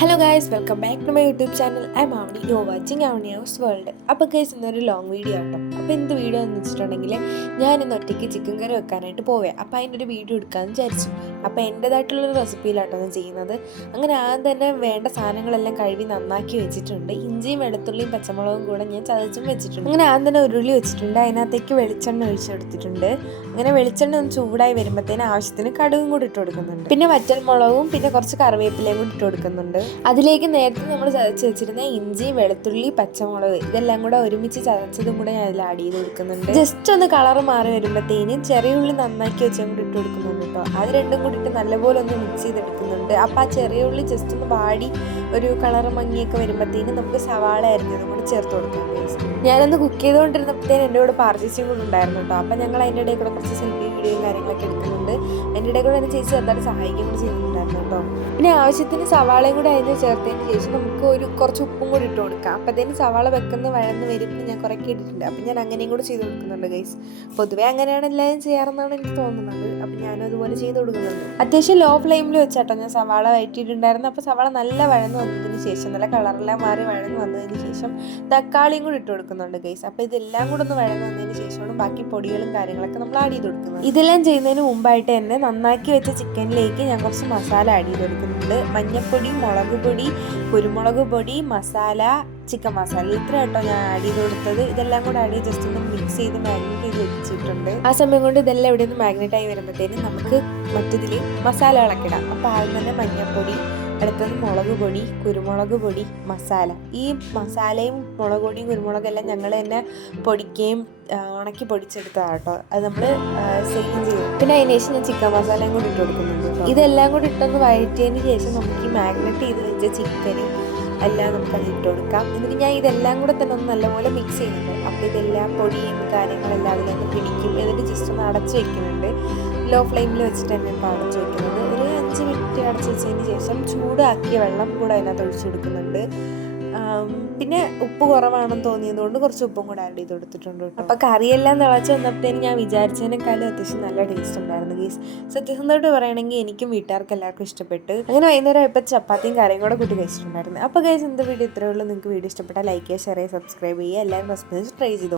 Hello guys, welcome back to my YouTube channel. I am Avani, you watching Avani house world. അപ്പോൾ guys, ഇന്നൊരു long video ആട്ടോ. അപ്പോൾ എന്ത് video എന്ന് വെച്ചിട്ടുണ്ടെങ്കിൽ, ഞാൻ ഇന്ന് ഒറ്റയ്ക്ക് ചിക്കൻ കറി വെക്കാനായിട്ട് പോവേ. അപ്പോൾ അതിൻ്റെ ഒരു വീഡിയോ എടുക്കാമെന്ന് വിചാരിച്ചു. അപ്പോൾ എൻ്റേതായിട്ടുള്ളൊരു റെസിപ്പിയിലാട്ടോ ഞാൻ ചെയ്യുന്നത്. അങ്ങനെ ആദ്യം തന്നെ വേണ്ട സാധനങ്ങളെല്ലാം കഴുകി നന്നാക്കി വെച്ചിട്ടുണ്ട്. ഇഞ്ചിയും വെളുത്തുള്ളിയും പച്ചമുളകും കൂടെ ഞാൻ ചതച്ചും വെച്ചിട്ടുണ്ട്. അങ്ങനെ ആദ്യം തന്നെ ഉരുളി വെച്ചിട്ടുണ്ട്. അതിനകത്തേക്ക് വെളിച്ചെണ്ണ ഒഴിച്ചെടുത്തിട്ടുണ്ട്. അങ്ങനെ വെളിച്ചെണ്ണ ഒന്ന് ചൂടായി വരുമ്പോഴത്തേന് ആവശ്യത്തിന് കടുകും കൂടി ഇട്ട് കൊടുക്കുന്നുണ്ട്. പിന്നെ വറ്റൽമുളകും പിന്നെ കുറച്ച് കറിവേപ്പിലയും കൂടി ഇട്ട് കൊടുക്കുന്നുണ്ട്. അതിലേക്ക് നേരത്തെ നമ്മൾ ചതച്ച് വെച്ചിരുന്ന ഇഞ്ചി, വെളുത്തുള്ളി, പച്ചമുളക് ഇതെല്ലാം കൂടെ ഒരുമിച്ച് ചതച്ചതും കൂടെ ഞാൻ അതിൽ ആഡ് ചെയ്ത് കൊടുക്കുന്നുണ്ട്. ജസ്റ്റ് ഒന്ന് കളർ മാറി വരുമ്പോഴത്തേനും ചെറിയ ഉള്ളി നന്നാക്കി വെച്ചും കൂടി ഇട്ട് കൊടുക്കുന്നുണ്ട് കേട്ടോ. അത് രണ്ടും കൂടി ഇട്ട് നല്ലപോലെ ഒന്ന് മിക്സ് ചെയ്തെടുക്കുന്നുണ്ട്. അപ്പോൾ ആ ചെറിയ ഉള്ളി ജസ്റ്റ് ഒന്ന് വാടി ഒരു കളർ മങ്ങിയൊക്കെ വരുമ്പോഴത്തേനും നമുക്ക് സവാള അരിഞ്ഞതും കൂടി ചേർത്ത് കൊടുക്കാം. ഞാനൊന്ന് കുക്ക് ചെയ്തുകൊണ്ടിരുന്നപ്പോഴത്തേനും എൻ്റെ കൂടെ പാർച്ചേസിങ് കൂടെ ഉണ്ടായിരുന്നു കേട്ടോ. അപ്പം ഞങ്ങൾ അതിൻ്റെ ഇടയിൽ കൂടെ കുറച്ച് സെൽഫി വീഡിയോയും കാര്യങ്ങളൊക്കെ എടുക്കുന്നുണ്ട്. അതിൻ്റെ ഇടയിൽ കൂടെ എന്നെ ചേച്ചി ചെറുതായിട്ട് സഹായിക്കുകയും കൂടി ചെയ്യുന്നുണ്ടായിരുന്നു കേട്ടോ. പിന്നെ ആവശ്യത്തിന് സവാളയും കൂടി അതിന് ചേർത്തതിന് ശേഷം നമുക്ക് കുറച്ച് ഉപ്പും കൂടി ഇട്ട് കൊടുക്കാം. അപ്പോഴത്തേന് സവാള വഴന്ന് വരുമ്പോൾ ഞാൻ കുറേ ഇട്ടിട്ടുണ്ട്. അപ്പം ഞാൻ അങ്ങനെയും കൂടി ചെയ്ത് കൊടുക്കുന്നുണ്ട് ഗൈസ്. പൊതുവേ അങ്ങനെയാണ് എല്ലാവരും ചെയ്യാറെന്നാണ് എനിക്ക് തോന്നുന്നത്. അപ്പം ഞാനും അതുപോലെ ചെയ്ത് കൊടുക്കുന്നുണ്ട്. അത്യാവശ്യം ലോ ഫ്ലെയിമിൽ വെച്ചാട്ടോ ഞാൻ സവാള വഴറ്റിയിട്ടുണ്ടായിരുന്നു. അപ്പോൾ സവാള നല്ല വഴന്ന് വന്നതിന് ശേഷം, നല്ല കളറെല്ലാം മാറി വഴന്ന് വന്നതിന് ശേഷം തക്കാളിയും കൂടി ഇട്ട് കൊടുക്കുന്നുണ്ട് ഗൈസ്. അപ്പോൾ ഇതെല്ലാം കൂടെ ഒന്ന് വഴന്ന് വന്നതിന് ശേഷമാണ് ബാക്കി പൊടികളും കാര്യങ്ങളൊക്കെ നമ്മൾ ആഡ് ചെയ്ത് കൊടുക്കുന്നത്. ഇതെല്ലാം ചെയ്യുന്നതിന് മുമ്പായിട്ട് തന്നെ നന്നാക്കി വെച്ച ചിക്കനിലേക്ക് ഞാൻ കുറച്ച് മസാല ആഡ് ചെയ്ത് കൊടുക്കുന്നുണ്ട്. മഞ്ഞൾപ്പൊടി, മുളക് പൊടി, കുരുമുളക് പൊടി, മസാല, ചിക്കൻ മസാല ഇത്ര കേട്ടോ ഞാൻ ആഡ് ചെയ്ത് കൊടുത്തത്. ഇതെല്ലാം കൂടെ ആഡ് ചെയ്ത് ജസ്റ്റ് ഒന്ന് മിക്സ് ചെയ്ത് മാഗ്നേറ്റ് ചെയ്ത് വെച്ചിട്ടുണ്ട്. ആ സമയം കൊണ്ട് ഇതെല്ലാം ഇവിടെ നിന്ന് മാഗ്നേറ്റ് ആയി വരുമ്പോഴത്തേനും നമുക്ക് മറ്റതിൽ മസാലകളൊക്കെ ഇടാം. അപ്പോൾ ആദ്യം തന്നെ മഞ്ഞൾപ്പൊടി, അടുത്തത് മുളക് പൊടി, കുരുമുളക് പൊടി, മസാല. ഈ മസാലയും മുളക് പൊടിയും കുരുമുളകും എല്ലാം ഞങ്ങൾ തന്നെ പൊടിക്കുകയും ഉണക്കി പൊടിച്ചെടുത്തതാണ് കേട്ടോ. അത് നമ്മൾ സെയിം ചെയ്യും. പിന്നെ അതിന് ശേഷം ഞാൻ ചിക്കൻ മസാലയും കൂടി ഇട്ട് കൊടുക്കുന്നുണ്ട്. ഇതെല്ലാം കൂടി ഇട്ടൊന്ന് വഴറ്റിയതിന് ശേഷം നമുക്ക് ഈ മാഗ്നേറ്റ് ചെയ്ത് വെച്ച ചിക്കനും എല്ലാം നമുക്കത് ഇട്ട് കൊടുക്കാം. എന്നിട്ട് ഞാൻ ഇതെല്ലാം കൂടെ തന്നെ ഒന്ന് നല്ലപോലെ മിക്സ് ചെയ്യുന്നുണ്ട്. അപ്പോൾ ഇതെല്ലാം പൊടിയും കാര്യങ്ങളെല്ലാം അതിലൊന്ന് പിടിക്കും. എന്നിട്ട് ജസ്റ്റ് ഒന്ന് അടച്ചു വെക്കുന്നുണ്ട്. ലോ ഫ്ലെയിമിൽ വെച്ചിട്ട് തന്നെ ഇപ്പോൾ അടച്ചു വെക്കുന്നത്. ഒരു 5 മിനിറ്റ് അടച്ചു വെച്ചതിന് ശേഷം ചൂടാക്കിയ വെള്ളം കൂടെ അതിനകത്ത് ഒഴിച്ചു കൊടുക്കുന്നുണ്ട്. പിന്നെ ഉപ്പ് കുറവാണെന്ന് തോന്നിയതുകൊണ്ട് കുറച്ച് ഉപ്പും കൂടെ ആഡ് ചെയ്ത് കൊടുത്തിട്ടുണ്ട് കേട്ടോ. അപ്പോൾ കറിയെല്ലാം തിളച്ച് വന്നപ്പോഴത്തേന് ഞാൻ വിചാരിച്ചതിനേക്കാളും അത്യാവശ്യം നല്ല ടേസ്റ്റ് ഉണ്ടായിരുന്നു ഗീസ്. സത്യസന്ധമായിട്ട് പറയുകയാണെങ്കിൽ എനിക്കും വീട്ടുകാർക്ക് എല്ലാവർക്കും ഇഷ്ടപ്പെട്ട്. അങ്ങനെ വൈകുന്നേരം ഇപ്പോൾ ചപ്പാത്തിയും കറിയും കൂടെ കൂട്ടി കഴിച്ചിട്ടുണ്ടായിരുന്നു. അപ്പോൾ ഗൈസ്, ഇന്നത്തെ വീഡിയോ ഇത്രയേ ഉള്ളൂ. നിങ്ങൾക്ക് വീഡിയോ ഇഷ്ടപ്പെട്ടാൽ ലൈക്ക് ചെയ്യുക, ഷെയർ ചെയ്യുക, സബ്സ്ക്രൈബ് ചെയ്യുക. എല്ലാവരും റെസിപ്പീസ് ട്രൈ ചെയ്തു.